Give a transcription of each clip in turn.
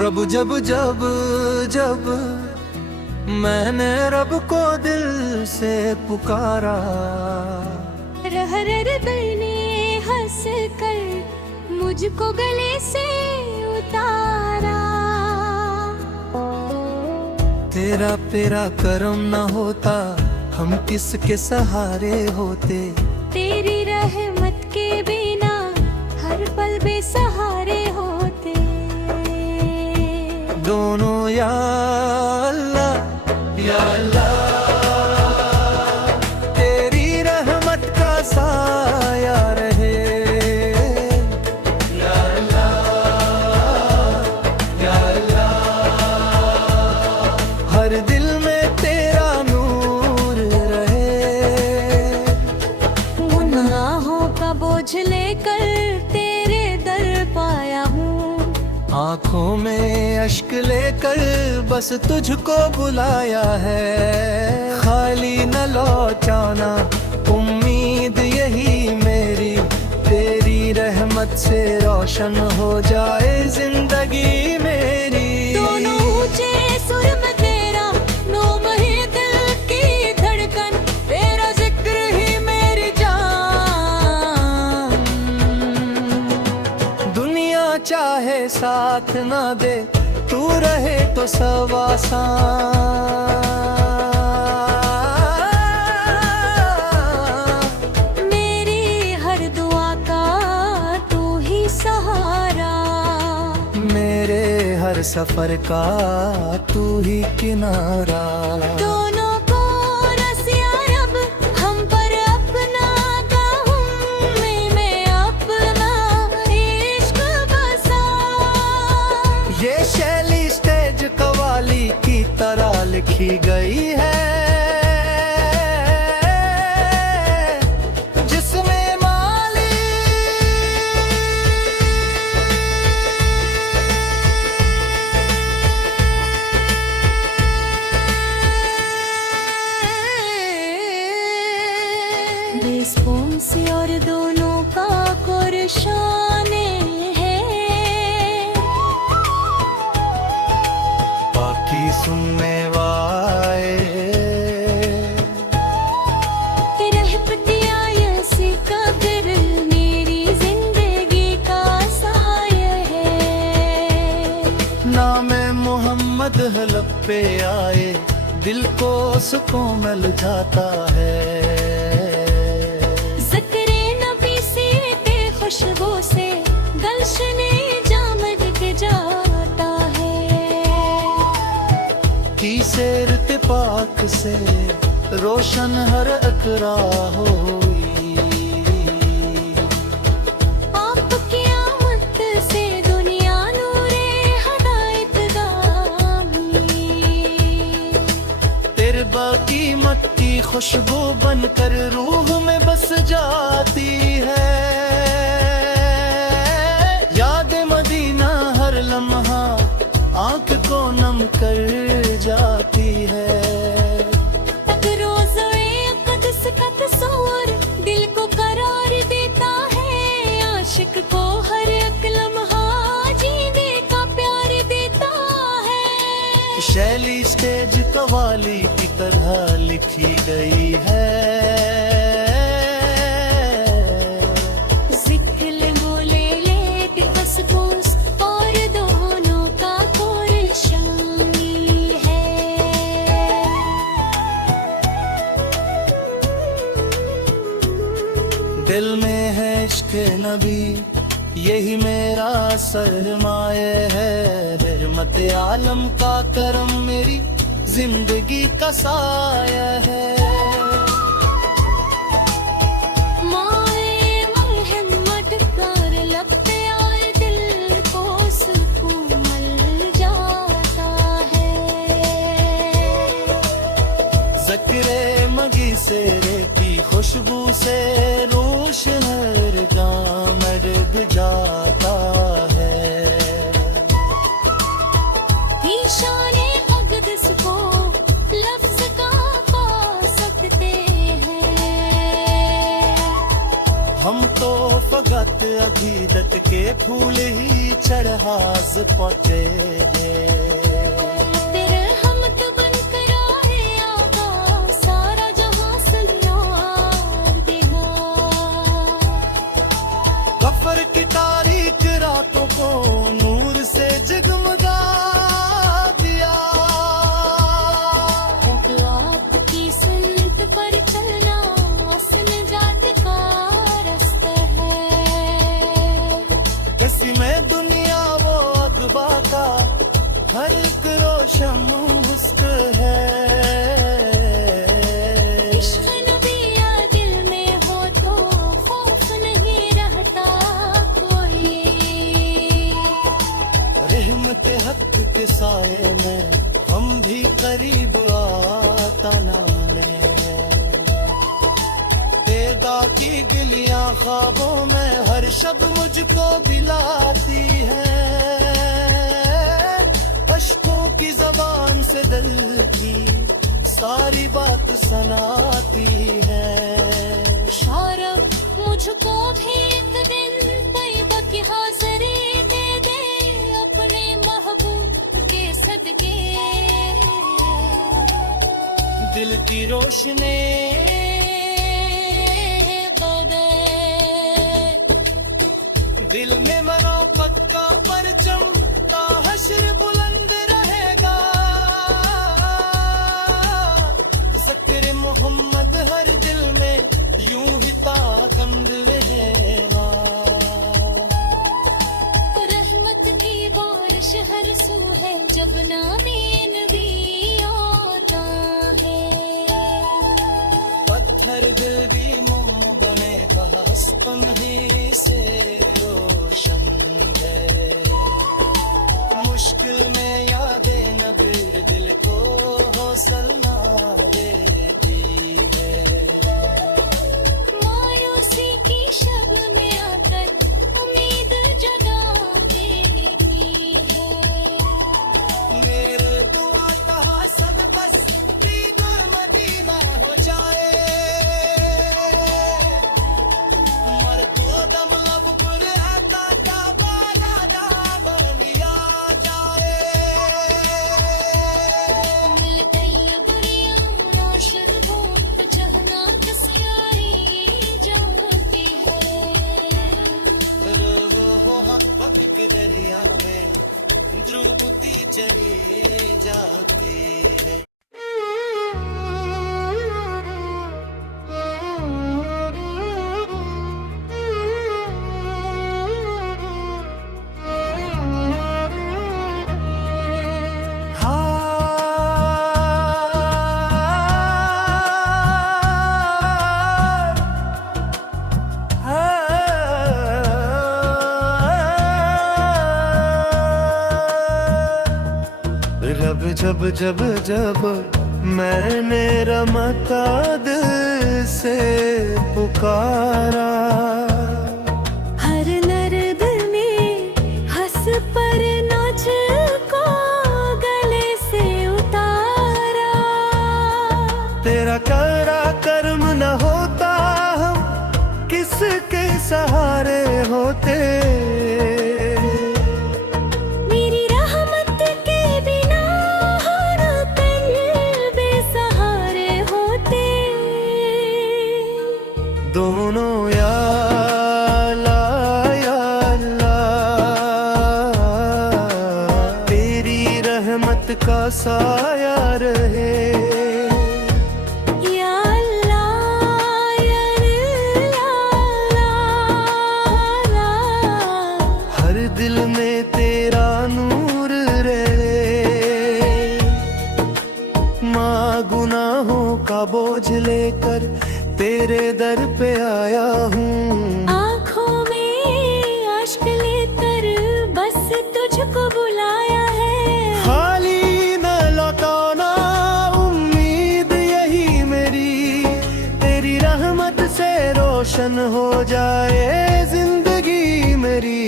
रब जब जब जब मैंने रब को दिल से पुकारा, रहर दिल ने हंस कर मुझको गले से उतारा। तेरा तेरा करम न होता हम किसके सहारे होते, तेरी रहमत के बिना हर पल बेसहारे होते। दोनों या अल्लाह या अल्लाह, तेरी रहमत का साया रहे। या अल्लाह या अल्लाह, हर दिल में तेरा नूर रहे। गुनाहों का बोझ लेकर तेरे दर पाया हूँ, आँखों में अश्क लेकर बस तुझको बुलाया है। खाली न लौटाना उम्मीद यही मेरी, तेरी रहमत से रोशन हो जाए जिंदगी मेरी। दोनों ऊंचे सुर में तेरा नूम ही दिल की धड़कन, तेरा जिक्र ही मेरी जान। दुनिया चाहे साथ ना दे, तू रहे तो सब आसान। मेरी हर दुआ का तू ही सहारा, मेरे हर सफर का तू ही किनारा। दोनों को रसिया रब हम पर अपना गाऊं, मैं अपना इश्क बसा। ये शैली स्टेज कवाली की तरह लिखी गई है, जिसमें माली रिस्पॉन्स और दोनों का कुर्शान है। बाकी सुनने वाले रहमतिया यसी कदर मेरी जिंदगी का साया है। नाम मोहम्मद लब पे आए दिल को सुकून मिल जाता है। ज़िक्रे नबी से ते खुशबू से गलशने जामद के जाता है। की सेरत पाक से रोशन हर अकरा हुई, आपकी आमद से दुनिया नूरे हदायत गामी। तेरे बाकी मत की खुशबू बनकर रूह में बस जाती है। याद मदीना हर लम्हा आंख को नम कर जाती है। तक रोज़े क़ुद्स का तस्वुर दिल को करार देता है। आशिक को हर एक लम्हा जीने का प्यार देता है। शैली स्टेज कवाली की तरह लिखी गई है, जिक्र बोले लेट बस फूस और दोनों का कुर्शान है। दिल में है इश्क नबी यही मेरा सरमाए है। रहमत आलम का करम मेरी जिंदगी का साया है। माए मोहम्मद कर लगते आए दिल को सुकून मिल जाता है। ज़िक्रे मगी से रेती खुशबू से रोशन हर जाम डूब जाता है। ईशाने अक़दस को लफ्ज़ का पा सकते हैं। हम तो फकत अभी दत्त के फूल ही चढ़ास पहुँचे तेरे हमद बनकर आए आगा सारा जहां सल्लार देगा कफर की तारीख रातों को नूर से जगमगा दिया तो आपकी सुन्नत पर चलना असल जात का रास्ता है किसी में दुनिया वो अगबा का हर एक रोशन मुस्क है इश्क नबी या दिल में हो तो खौफ नहीं रहता कोई रहमत हक के साए में हम भी करीब आता नाने पैदा की गिलियां ख्वाबों में हर शब मुझको दिलाती है अश्कों की जबान से दिल की सारी बात सुनाती है शारब मुझको भी एक दिन तैयबा की हाज़िरी दे दे अपने महबूब के सदके दिल की रोशनी बदे दिल में मोहब्बत का परचम ता हश्र बुलंद रहेगा ज़िक्र मोहम्मद हर दिल में यूं ही ताकंद रहेगा रहमत की बारिश हर सू है जब नामे नबी आता है पत्थर दिल भी मोम बने हस्पन ही से रोशन है मुश्किल में यादें नबीर दिल को हौसला देती है मायूसी की शब में आकर उम्मीद जगा देती है मेरे दुआ कहा सब बस दीद मदीना हो जाए मर तो दम लब पर आता का बाला दामन लिया जाए मिल गई अब रिया नाशर हो तो चाहना कसियारी जाती है हो हक के दरिया में ध्रुवती चली जाती है रब जब जब जब मैंने रमता दिल से पुकारा हर नर्द में हंस पर नाच को गले से उतारा तेरा करा कर्म न होता हम किसके सहारे होते मेरी रहमत के बिना हर तन बेसहारे होते दोनों या अल्लाह, या अल्लाह, तेरी रहमत का साया रहे या अल्लाह या अल्लाह हर दिल में तेरा नूर रहे माँ गुनाहों का बोझ लेकर तेरे दर पे आया हूँ आँखों में आश्क लेकर बस तुझको बुलाया है खाली न लौटाना उम्मीद यही मेरी तेरी रहमत से रोशन हो जाए जिंदगी मेरी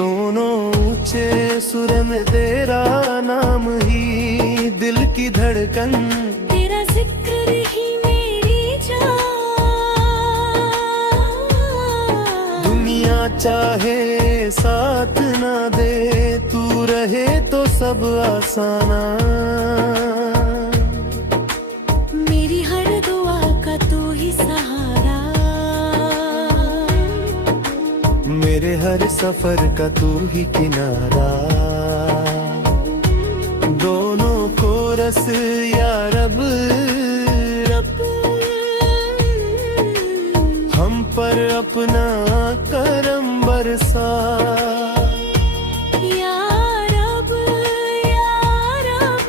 दोनों ऊंचे सुर में तेरा नाम ही दिल की धड़कन तेरा जिक्र ही मेरी जान दुनिया चाहे साथ ना दे, तू रहे तो सब आसाना। मेरी हर दुआ का तू ही सहारा, मेरे हर सफर का तू ही किनारा। दोनों को रस या रब, हम पर अपना करम बरसा। या रब, या रब।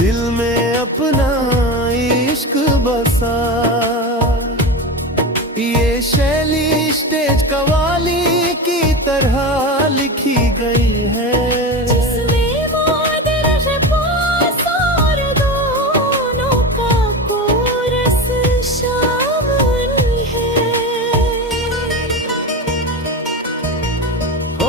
दिल में अपना इश्क बसा। ये शैली स्टेज कवाली की तरह लिखी गई है, जिसमें मौदर है पास और दोनों का कोरस शामिल है। ओ,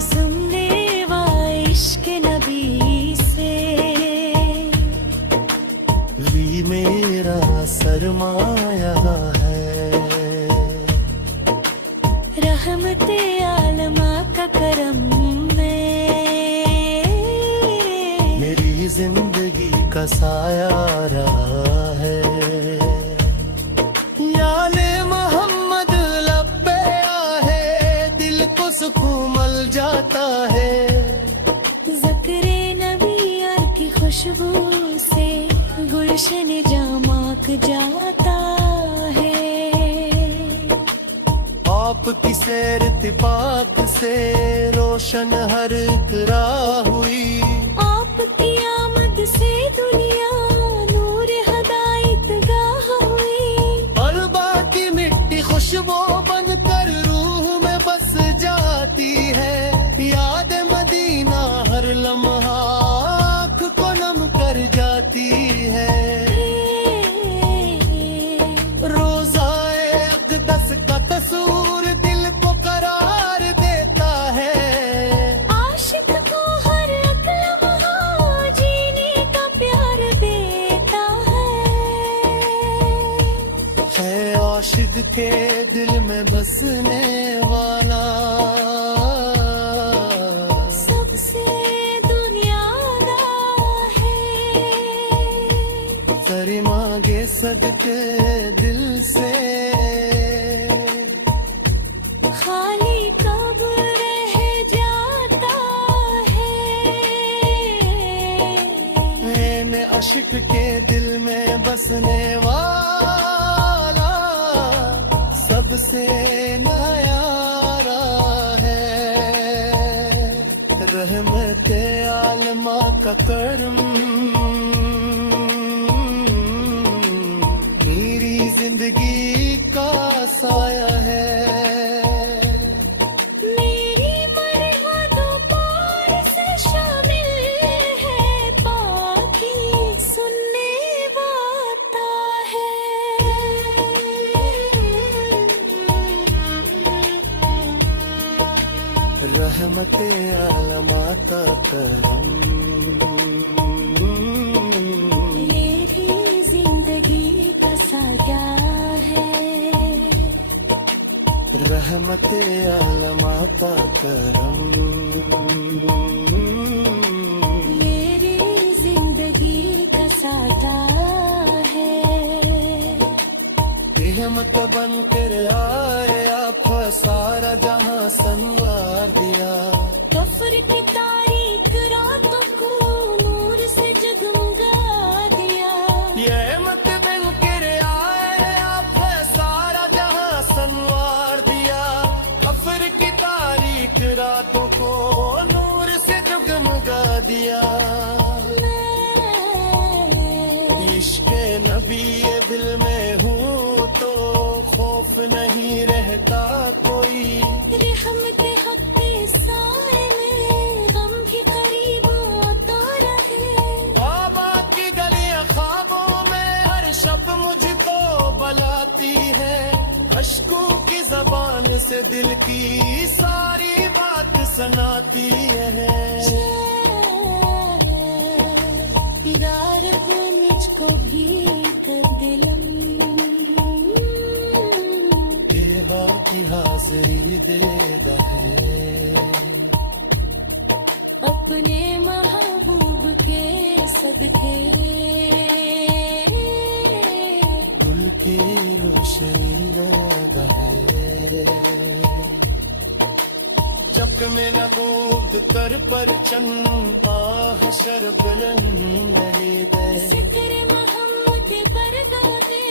सुनने वा इश्क नबी से, भी मेरा सरमाया है। रहमते आलमा का करम में, मेरी जिंदगी का साया रहा है। याने मोहम्मद लब्बे आहे, दिल को सुकून मिल जाता है। ज़िक्रे नबी यार की खुशबू से गुलशन जामाक जाता है। आपकी सैर तिपाक से रोशन हर एक राह हुई। आपकी आमद से दुनिया नूर हदायत गाह हुई। अरबा की मिट्टी खुशबू बनकर रूह में बस जाती है। याद मदीना हर लम्हा आँख को नम कर जाती है। रोज़ाए अक़दस का तसूर दिल को करार देता है। आशिक को हर एक लम्हा जीने का प्यार देता है। आशिक के दिल में बसने वाला सबसे दुनियादा है। तेरी मांगे सदके दिल से, खाली कब रह जाता है। मैंने आशिक के दिल में बसने वाला सबसे न्यारा है। रहमते आलमा का करम मेरी जिंदगी का साया है। मेरी मरहमतों पार से शामिल है पाकी, सुनने वाता है। रहमते आलमा का करम मेरी जिंदगी का साया है। रहमते आलमा का करम मेरी जिंदगी का साया है। रहमत बन कर आए आप, सारा जहां संवार दिया। कफर की तारीख रातों को नूर से जगमगा दिया। ये मत बन कर आए आप, सारा जहां संवार दिया। कफर की तारीख रातों को नूर से जगमगा दिया। इश्क़ नबी ये दिल में हूँ तो खौफ नहीं रहता कोई। रहमते हक के साए में गम भी करीब आता रहे। बाबा की गलियां ख्वाबों में हर शब मुझे दिल की सारी बात सुनाती है। प्यार है मुझको भी दिलम, देवा की हाजिरी देगा है, अपने महबूब के सदके गुल की रोशनी देगा है। जब में नबूद कर पर चंपा हशर बुलंद रहे दे, सितरे मोहम्मद पर गावे